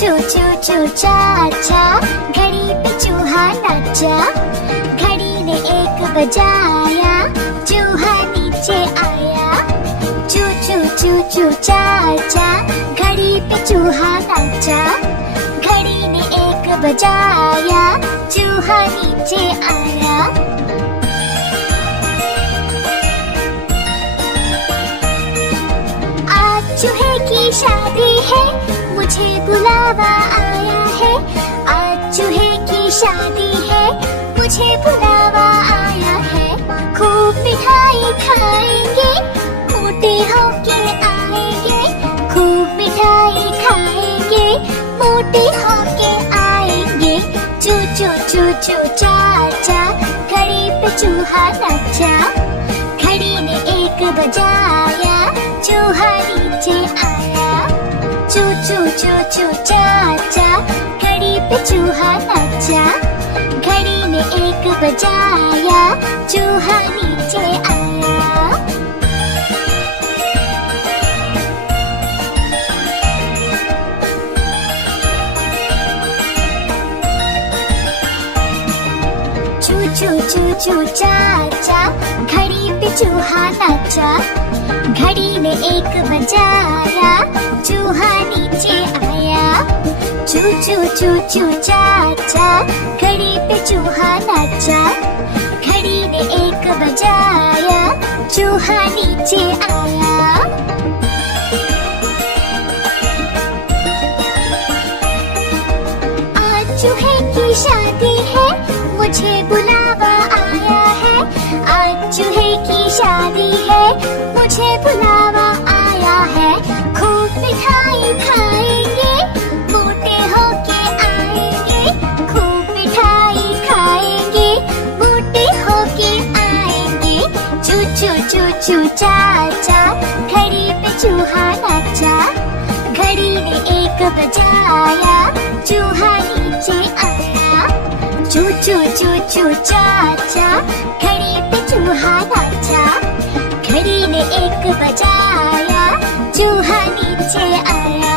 चू चू चू चाचा, घड़ी पे चूहा नाचा। घड़ी ने एक बजाया, चूहा नीचे आया। चू चू चू चू चाचा, घड़ी पे चूहा नाचा। घड़ी ने एक बजाया, चूहा नीचे आया। आज चूहे की शादी है, मुझे बुलावा आया है। आज चूहे की शादी है, मुझे बुलावा आया है। खूब मिठाई खाएंगे, मोटे होके आएंगे। खूब मिठाई खाएंगे, मोटे होके आएंगे। चू चू चू चू चाचा, घड़ी पे चूहा नाचा। घड़ी ने एक बजाया, चूहा नीचे आया। चू चू चू चू चाचा, घड़ी पे चूहा नाचा। घड़ी ने एक बजाया, चूहा नीचे आया। चू चू चू चू चाचा, घड़ी पे चूहा नाचा। घड़ी ने एक बजाया, चूहा नीचे आया। चू चू चू चू चाचा, घड़ी पे चूहा नाचा। घड़ी ने एक बजाया, चूहा नीचे आया। आज चूहे की शादी है, मुझे बुलावा आया है। आज चूहे की शादी है, मुझे बुलावा आया है। खूब मिठाई खाएंगे, मोटे होके आएंगे। खूब मिठाई खाएंगे, मोटे होके आएंगे। चू चू चू चू चाचा, घड़ी पे चूहा नाचा। घड़ी ने एक बजाया, चूहा नीचे आया। चू चू चू चू चाचा, घड़ी पे चूहा नाचा। घड़ी ने एक बजाया, चूहा नीचे आया।